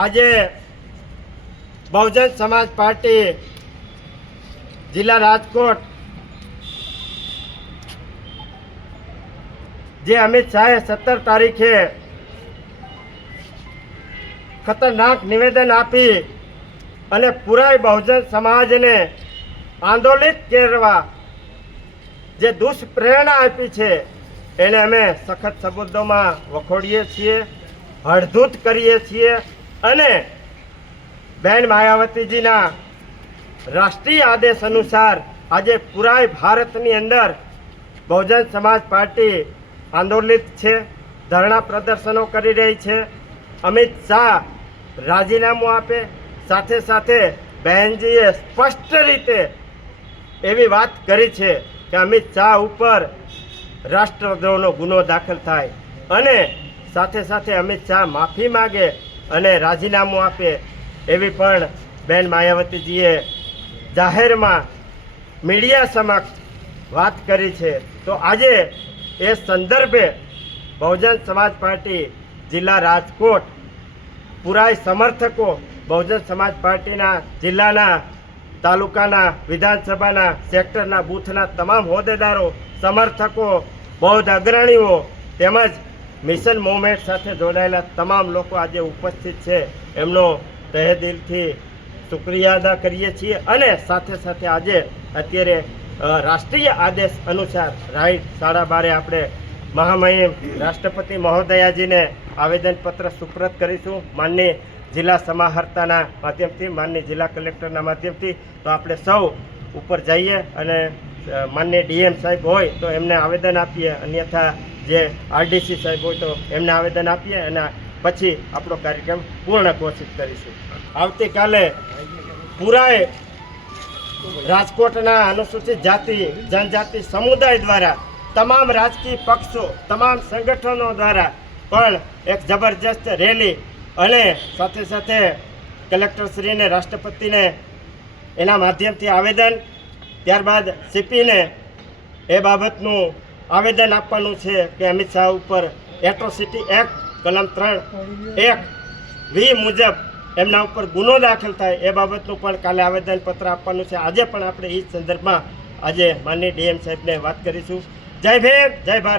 આજે બહુજન સમાજ પાર્ટી જિલ્લા રાજકોટ જે અમિત શાહે સત્તર તારીખે ખતરનાક નિવેદન આપી અને પુરાય બહુજન સમાજને આંદોલિત કરવા જે દુષ્પ્રેરણા આપી છે, એને અમે સખત શબ્દોમાં વખોડીએ છીએ, હળધૂત કરીએ છીએ. અને બેન માયાવતીજીના રાષ્ટ્રીય આદેશ અનુસાર આજે પુરાય ભારતની અંદર બહુજન સમાજ પાર્ટી આંદોલિત છે, ધરણા પ્રદર્શનો કરી રહી છે. અમિત શાહ રાજીનામું આપે, સાથે સાથે બહેનજીએ સ્પષ્ટ રીતે એવી વાત કરી છે કે અમિત શાહ ઉપર રાષ્ટ્રદ્રોહનો ગુનો દાખલ થાય. અને સાથે સાથે અમિત શાહ માફી માગે અને રાજીનામું આપે એવી પણ બેન માયાવતીજીએ જાહેરમાં મીડિયા સમક્ષ વાત કરી છે. તો આજે એ સંદર્ભે બહુજન સમાજ પાર્ટી જિલ્લા રાજકોટ પુરાય સમર્થકો બહુજન સમાજ પાર્ટીના જિલ્લાના, તાલુકાના, વિધાનસભાના, સેક્ટરના, બૂથના તમામ હોદ્દેદારો, સમર્થકો, બૌદ્ધ અગ્રણીઓ તેમજ મિશન મુવમેન્ટ સાથે જોડાયેલા તમામ લોકો આજે ઉપસ્થિત છે. એમનો તહે દિલથી શુક્રિયા અદા કરીએ છીએ અને સાથે સાથે આજે અત્યારે રાષ્ટ્રીય આદેશ અનુસાર રાઈટ સાડા બારે આપણે મહામહિમ રાષ્ટ્રપતિ મહોદયાજીને આવેદનપત્ર સુપ્રત કરીશું. માનની જિલ્લા સમાહર્તાના માધ્યમથી, માનની જિલ્લા કલેક્ટરના માધ્યમથી. તો આપણે સૌ ઉપર જઈએ અને અ, માનનીય ડીએમ સાહેબ હોય તો એમને આવેદન આપીએ. અન્યથા જે આરડીસી સાહેબ હોય તો એમને આવેદન આપીએ અને પછી આપણો કાર્યક્રમ પૂર્ણ ઘોષિત કરીશું. આવતીકાલે પુરાય રાજકોટના અનુસૂચિત જાતિ જનજાતિ સમુદાય દ્વારા તમામ રાજકીય પક્ષો તમામ સંગઠનો દ્વારા પણ એક જબરજસ્ત રેલી અને સાથે સાથે કલેક્ટરશ્રીને રાષ્ટ્રપતિને એના માધ્યમથી આવેદન ત્યારબાદ સીપીને એ બાબતનું આવેદન આપવાનું છે કે અમિત શાહ ઉપર એટ્રોસિટી એક્ટ, કલમ ત્રણ, એક, વી મુજબ એમના ઉપર ગુનો દાખલ થાય એ બાબતનું પણ કાલે આવેદનપત્ર આપવાનું છે. આજે પણ આપણે એ સંદર્ભમાં આજે માનની ડીએમ સાહેબને વાત કરીશું. જય ભીમ, જય ભારત.